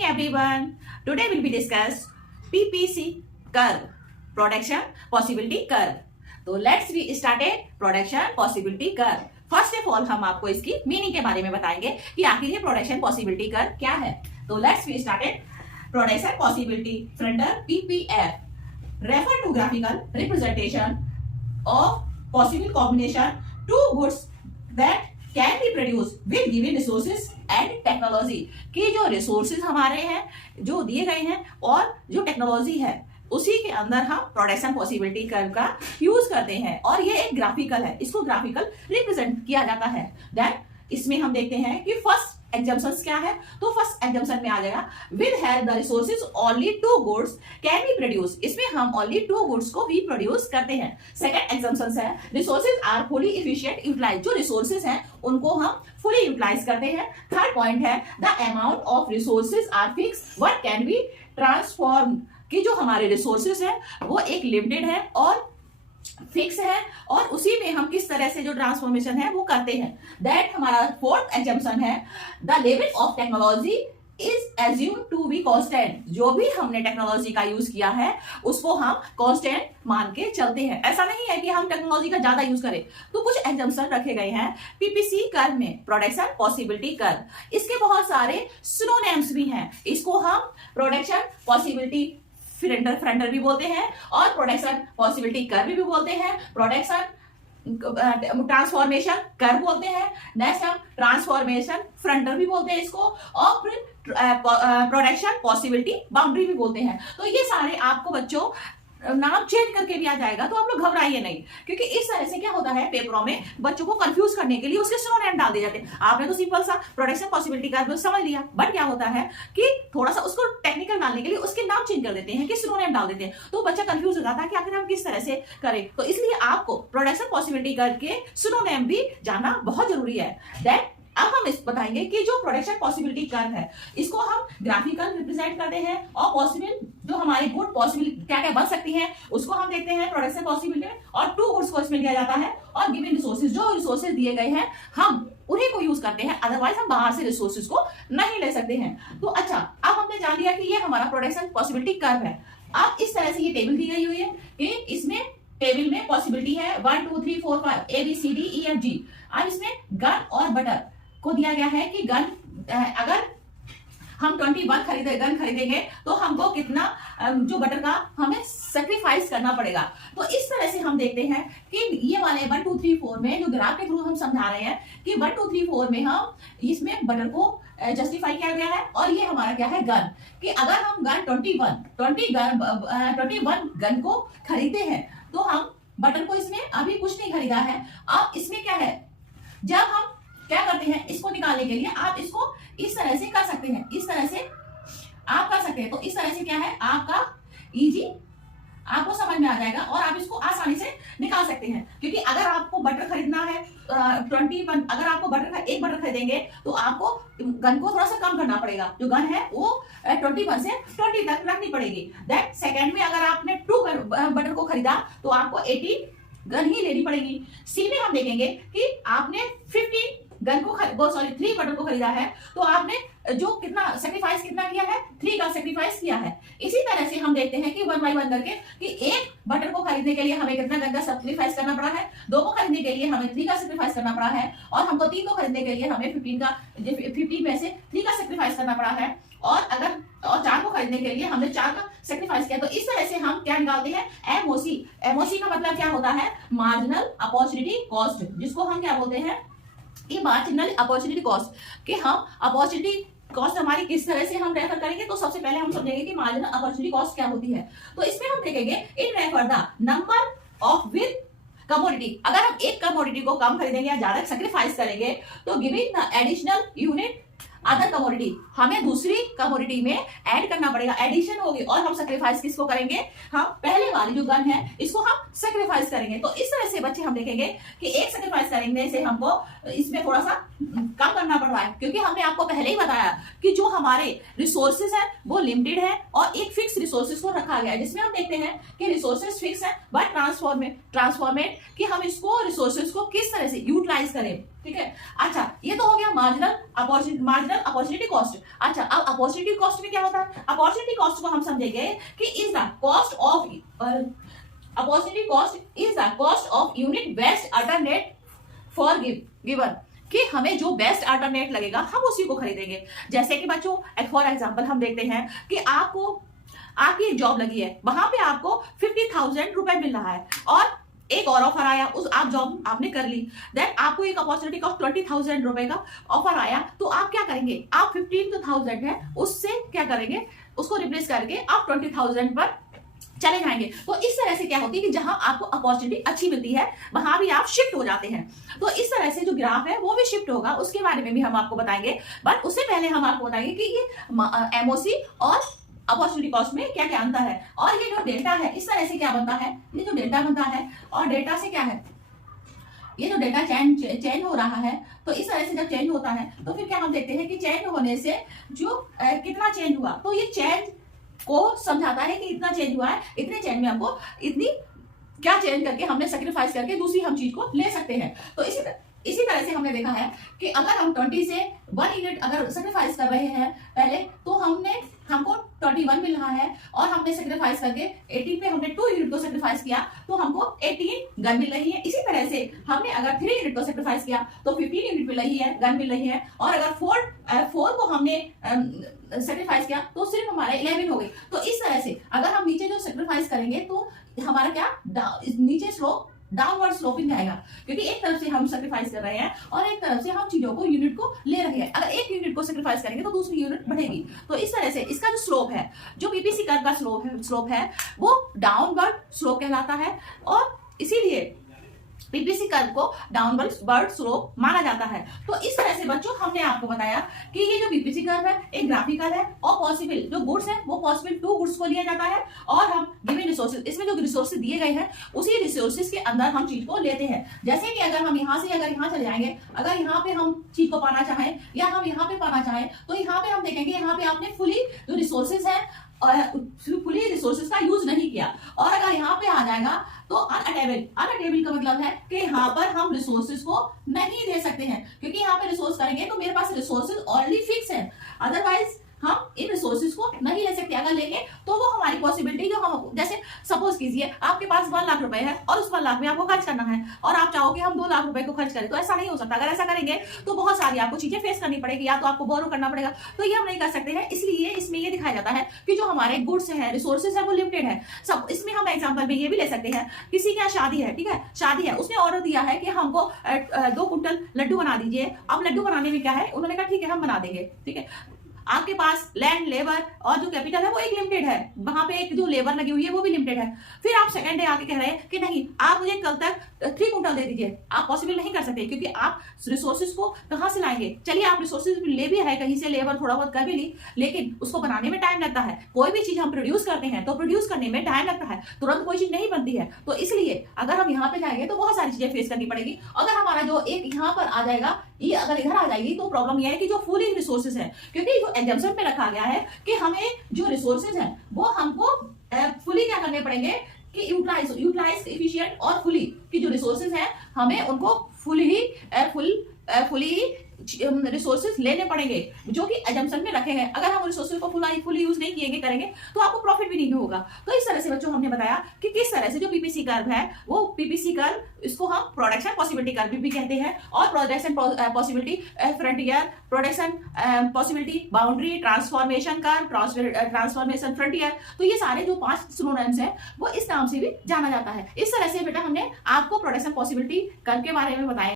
morning everyone. Today will be discussed PPC curve, production possibility curve. तो let's we started production possibility curve. First of all हम आपको इसकी meaning के बारे में बताएंगे कि आखिर ये प्रोडक्शन पॉसिबिलिटी कर्व क्या है. तो let's we started production possibility frontier PPF refer to graphical representation of possible combination two goods that can be produce with given resources and technology. कि जो रिसोर्सेज हमारे हैं जो दिए गए हैं और जो टेक्नोलॉजी है उसी के अंदर हम प्रोडक्शन पॉसिबिलिटी कर्व का यूज करते हैं. और ये एक ग्राफिकल है, इसको ग्राफिकल रिप्रेजेंट किया जाता है. देन इसमें हम देखते हैं कि फर्स्ट एग्जम्पशंस क्या है. तो फर्स्ट एग्जम्पशन में आ जाएगा with help the resources only two goods can be produce. इसमें हम ओनली टू गुड्स को भी प्रोड्यूस करते हैं. सेकंड एग्जम्पशन है resources are fully efficient utilize. जो रिसोर्सेज हैं उनको हम फुली यूटिलाइज करते हैं. थर्ड पॉइंट है the amount of resources are fix what can be transform. कि जो हमारे रिसोर्सेज है वो एक लिमिटेड है और फिक्स है और उसी में हम किस तरह से जो ट्रांसफॉर्मेशन है वो करते हैं. दैट हमारा फोर्थ एग्जम्पशन है the level of technology is assume to be constant. जो भी हमने टेक्नोलॉजी का यूज किया है उसको हम कांस्टेंट मान के चलते हैं. ऐसा नहीं है कि हम टेक्नोलॉजी का ज्यादा यूज करें. तो कुछ एग्जम्पशन रखे गए हैं पीपीसी कर्व में, प्रोडक्शन पॉसिबिलिटी कर्व. इसके बहुत सारे सिनोनिम्स भी हैं. इसको हम प्रोडक्शन पॉसिबिलिटी फ्रंटर भी बोलते हैं और प्रोडक्शन पॉसिबिलिटी कर्व भी बोलते हैं. प्रोडक्शन ट्रांसफॉर्मेशन कर्व बोलते हैं. नेक्स्ट हम ट्रांसफॉर्मेशन फ्रंटर भी बोलते हैं इसको. और फिर प्रोडक्शन पॉसिबिलिटी बाउंड्री भी बोलते हैं. तो ये सारे आपको बच्चों नाम चेंज करके भी आ जाएगा, तो आप लोग घबराइए नहीं. क्योंकि इस तरह से क्या होता है पेपरों में बच्चों को कंफ्यूज करने के लिए उसके सिनोनिम डाल दिए जाते हैं. आपने तो सिंपल सा प्रोडक्शन पॉसिबिलिटी का समझ लिया, बट क्या होता है कि थोड़ा सा उसको टेक्निकल डालने के लिए उसके नाम चेंज कर देते हैं कि सिनोनिम डाल देते हैं. तो बच्चा कंफ्यूज हो जाता है कि आखिर हम किस तरह से करें. तो इसलिए आपको प्रोडक्शन पॉसिबिलिटी करके सिनोनिम भी जानना बहुत जरूरी है. दैट अब हम इस बताएंगे कि जो प्रोडक्शन पॉसिबिलिटी कर्व है इसको हम ग्राफिकल रिप्रेजेंट करते हैं और पॉसिबल जो हमारी गुड पॉसिबल क्या क्या बन सकती है उसको हम देखते हैं प्रोडक्शन पॉसिबिलिटी में. और टू गुड्स को इसमें दिया जाता है और गिवन रिसोर्सेज जो रिसोर्सेज दिए गए हैं हम उन्हीं को यूज करते हैं. अदरवाइज हम बाहर से रिसोर्सेज को नहीं ले सकते हैं. तो अच्छा, अब हमने जान लिया कि ये हमारा प्रोडक्शन पॉसिबिलिटी कर्व है. अब इस तरह से ये टेबल दी गई हुई है कि इसमें टेबल में पॉसिबिलिटी है 1 2 3 4 5 ABCDEFG. अब इसमें गन और बटर को दिया गया है कि गन अगर हम 21 गन खरीदेंगे तो हमको कितना जो बटर का हमें सेक्रीफाइस करना पड़ेगा. तो इस तरह से हम देखते हैं कि ये वाले 1 2 3 4 में जो ग्राफ के थ्रू हम समझा रहे हैं कि 1 2 3 4 में हम इसमें बटर को जस्टिफाई किया गया है. और ये हमारा क्या है गन, कि अगर हम गन 21 गन को खरीदते हैं तो हम बटर को इसमें अभी कुछ नहीं खरीदा है. अब इसमें क्या है, जब हम क्या करते हैं इसको निकालने के लिए आप इसको इस तरह से कर सकते हैं, इस तरह से आप कर सकते हैं. तो इस तरह से क्या है आपका इजी आपको समझ में आ जाएगा और आप इसको आसानी से निकाल सकते हैं. क्योंकि अगर आपको बटर खरीदना है 21, अगर आपको एक बटर खरीदेंगे तो आपको गन को थोड़ा सा कम करना पड़ेगा. जो गन है वो 21 से 20 तक रखनी पड़ेगी. दैट सेकेंड में अगर आपने 2 बटर को खरीदा तो आपको 18 गन ही लेनी पड़ेगी. सी में हम देखेंगे कि आपने 15 गन को 3 बटर को खरीदा है तो आपने जो कितना सेक्रीफाइस कितना किया है 3 का सेक्रीफाइस किया है. इसी तरह से हम देखते हैं कि 1 बाय 1 करके कि एक बटर को खरीदने के लिए हमें कितना गन का सेक्रीफाइस करना पड़ा है, 2 को खरीदने के लिए हमें 3 का सेक्रीफाइस करना पड़ा है और हमको 3 को खरीदने के लिए हमें 15 में से 3 का सेक्रीफाइस करना पड़ा है. और 4 को खरीदने के लिए हमने 4 का सेक्रीफाइस किया. तो इस तरह से हम क्या निकालते हैं एमओसी. एमओसी का मतलब क्या होता है मार्जिनल अपॉर्चुनिटी कॉस्ट, जिसको हम क्या बोलते हैं ये मार्जिनल अपॉर्चुनिटी कॉस्ट. कि हम अपॉर्चुनिटी कॉस्ट हमारी किस तरह से हम रेफर करेंगे. तो सबसे पहले हम समझेंगे कि मार्जिनल अपॉर्चुनिटी कॉस्ट क्या होती है. तो इसमें हम देखेंगे in refer the number of with commodity. अगर हम एक कमोडिटी को कम खरीदेंगे या ज्यादा सेक्रीफाइस करेंगे तो giving the additional unit other commodity हमें दूसरी कमोडिटी में ऐड करना पड़ेगा, एडिशन होगी. और हम सेक्रीफाइस किसको करेंगे, हम पहले वाली जो गन है इसको हम सेक्रीफाइस करेंगे. तो इस तरह से बच्चे हम देखेंगे कि एक सेक्रीफाइस करने से हमको इसमें थोड़ा सा कम करना पड़ रहा है. क्योंकि हमने आपको पहले ही बताया कि जो हमारे रिसोर्सेज है वो लिमिटेड है और एक फिक्स रिसोर्सेज को रखा गया है. जिसमें हम देखते हैं कि रिसोर्सेज फिक्स है बट ट्रांसफॉर्मेट कि हम इसको रिसोर्सेज को किस तरह से यूटिलाइज करें. ठीक है। अच्छा, ये तो हो गया मार्जिनल अपॉर्चुनिटी कॉस्ट। अच्छा, अब अपॉर्चुनिटी कॉस्ट में क्या होता है? अपॉर्चुनिटी कॉस्ट को हम समझेंगे कि is the cost of opportunity cost is the cost of unit best alternate for given, कि हमें जो बेस्ट अल्टरनेट लगेगा हम उसी को खरीदेंगे। जैसे कि बच्चों फॉर एग्जांपल हम देखते हैं कि आपकी एक जॉब लगी है, वहां पे आपको 50,000 रुपए मिल रहा है और एक और ऑफर आया, उस आप जॉब आपने कर ली, देन आपको एक अपॉर्चुनिटी कॉस्ट 20,000 रुपए का ऑफर आया, तो आप क्या करेंगे? आप 15,000 है उससे क्या करेंगे? उसको रिप्लेस करके आप 20,000 पर चले जाएंगे। तो इस तरह से क्या होती है कि जहां आपको अपॉर्चुनिटी अच्छी मिलती है वहां भी आप शिफ्ट हो जाते हैं। तो इस तरह से जो ग्राफ है वो भी शिफ्ट होगा, उसके बारे में भी हम आपको बताएंगे। बट उससे पहले हम आपको बताएंगे कि ये एमओसी और अपॉर्चुनिटी कॉस्ट में क्या क्या अंतर है। और ये जो डेल्टा है इस तरह से क्या बनता है, ये जो डेल्टा बनता है और डेल्टा से क्या है, ये जो डेटा चेंज हो रहा है, तो इस तरह से जब चेंज होता है तो फिर क्या हम देखते हैं कि चेंज होने से जो कितना चेंज हुआ, तो ये चेंज को समझाता है कि इतना चेंज हुआ है, इतने चेंज में हमको इतनी क्या चेंज करके हमने सेक्रीफाइस करके दूसरी हम चीज को ले सकते हैं। तो इसी तरह से हमने देखा है कि अगर हम 20 से 1 यूनिट अगर सेक्रीफाइस कर रहे हैं पहले, तो हमको 21 मिल रहा है और हमने सेक्रीफाइस करके 18 पे हमने 2 यूनिट को सेक्रीफाइस किया तो हमको 18 गन मिल रही है। इसी तरह से हमने अगर 3 यूनिट को सेक्रीफाइस किया तो 15 यूनिट मिल रही है, गन मिल रही है। और अगर 4 को हमने सेक्रीफाइस किया तो सिर्फ हमारे 11 हो गई। तो इस तरह से अगर हम नीचे जो सेक्रीफाइस करेंगे तो हमारा क्या नीचे स्लोप डाउनवर्ड स्लोपिंग जाएगा, क्योंकि एक तरफ से हम सेक्रीफाइस कर रहे हैं और एक तरफ से हम चीजों को यूनिट को ले रहे हैं। अगर एक यूनिट को सेक्रीफाइस करेंगे तो दूसरी यूनिट बढ़ेगी। तो इस तरह से इसका जो स्लोप है, जो पीपीसी कर्व का स्लोप है वो डाउनवर्ड स्लोप कहलाता है और इसीलिए पीपीसी कर्व को डाउनवर्ड स्लोप माना जाता है। तो इस तरह से बच्चों हमने आपको बताया कि ये जो पीपीसी कर्व है एक ग्राफिकल है और पॉसिबल जो गुड्स है वो पॉसिबल 2 गुड्स को लिया जाता है और हम गिवन रिसोर्सेज, इसमें जो रिसोर्सेज दिए गए हैं उसी रिसोर्सेज के अंदर हम चीज को लेते हैं। जैसे कि अगर हम यहाँ से अगर यहाँ चले जाएंगे, अगर यहाँ पे हम चीज को पाना चाहें या हम यहाँ पे पाना चाहें तो यहाँ पे हम देखेंगे यहाँ पे आपने फुली जो रिसोर्सेज है फुली रिसोर्सेज का यूज नहीं किया। और अगर यहाँ पे आ जाएगा तो अनअटेबल का मतलब है कि यहाँ पर हम रिसोर्सेज को नहीं दे सकते हैं, क्योंकि यहाँ पे रिसोर्स करेंगे तो मेरे पास रिसोर्सेज ऑलरेडी फिक्स है, अदरवाइज हम इन रिसोर्सेज को नहीं ले सकते। अगर लेंगे तो वो हमारी पॉसिबिलिटी जो हम, जैसे सपोज कीजिए आपके पास 1 लाख रुपए है और उस 1 लाख में आपको खर्च करना है और आप चाहोगे हम 2 लाख रुपए को खर्च करें, तो ऐसा नहीं हो सकता। अगर ऐसा करेंगे तो बहुत सारी आपको चीजें फेस करनी पड़ेगी, या तो आपको बोरो करना पड़ेगा, तो ये हम नहीं कर सकते हैं। इसलिए इसमें ये दिखाया जाता है कि जो हमारे गुड्स है, रिसोर्सेज है वो लिमिटेड है। सब इसमें हम एग्जाम्पल में ये भी ले सकते हैं, किसी के यहाँ शादी है, ठीक है, शादी है, उसने ऑर्डर दिया है कि हमको 2 कुंटल लड्डू बना दीजिए। अब लड्डू बनाने में क्या है, उन्होंने कहा ठीक है हम बना देंगे, ठीक है। आपके पास लैंड, लेबर और जो कैपिटल है वो एक लिमिटेड है, वहां पे एक जो लेबर लगी हुई है वो भी लिमिटेड है। फिर आप सेकंड डे आके कह रहे हैं कि नहीं आप मुझे कल तक 3 कुंटल दे दीजिए। आप पॉसिबल नहीं कर सकते, क्योंकि आप रिसोर्सेज को कहां से लाएंगे। चलिए आप रिसोर्सेज ले भी है कहीं से, लेबर थोड़ा बहुत कर भी ली, लेकिन उसको बनाने में टाइम लगता है। कोई भी चीज हम प्रोड्यूस करते हैं तो प्रोड्यूस करने में टाइम लगता है, तुरंत कोई चीज नहीं बनती है। तो इसलिए अगर हम यहाँ पे जाएंगे तो बहुत सारी चीजें फेस करनी पड़ेगी। अगर हमारा जो एक यहाँ पर आ जाएगा, ये अगर इधर आ जाएगी तो प्रॉब्लम ये है कि जो फुल रिसोर्सेज है, क्योंकि जो एग्जाम्पल पे रखा गया है कि हमें जो रिसोर्सेज है वो हमको फुली क्या करने पड़ेंगे कि यूटिलाइज एफिशिएंट और फुली की जो रिसोर्सेज हैं हमें उनको फुली रिसोर्सेज लेने पड़ेंगे जो कि एजम्पशन में रखे हैं। अगर हम रिसोर्सेज को फुली यूज नहीं करेंगे तो आपको प्रॉफिट भी नहीं होगा। तो इस तरह से बच्चों हमने बताया कि किस तरह से जो पीपीसी कर्व है वो पीपीसी कर्व, इसको हम प्रोडक्शन पॉसिबिलिटी कर्व भी कहते हैं, और production possibility frontier, production possibility boundary, transformation curve, transformation frontier. तो ये सारे जो 5 सिनोनिम्स हैं वो इस नाम से भी जाना जाता है। इस तरह से बेटा हमने आपको प्रोडक्शन पॉसिबिलिटी कर्व के बारे में बताया।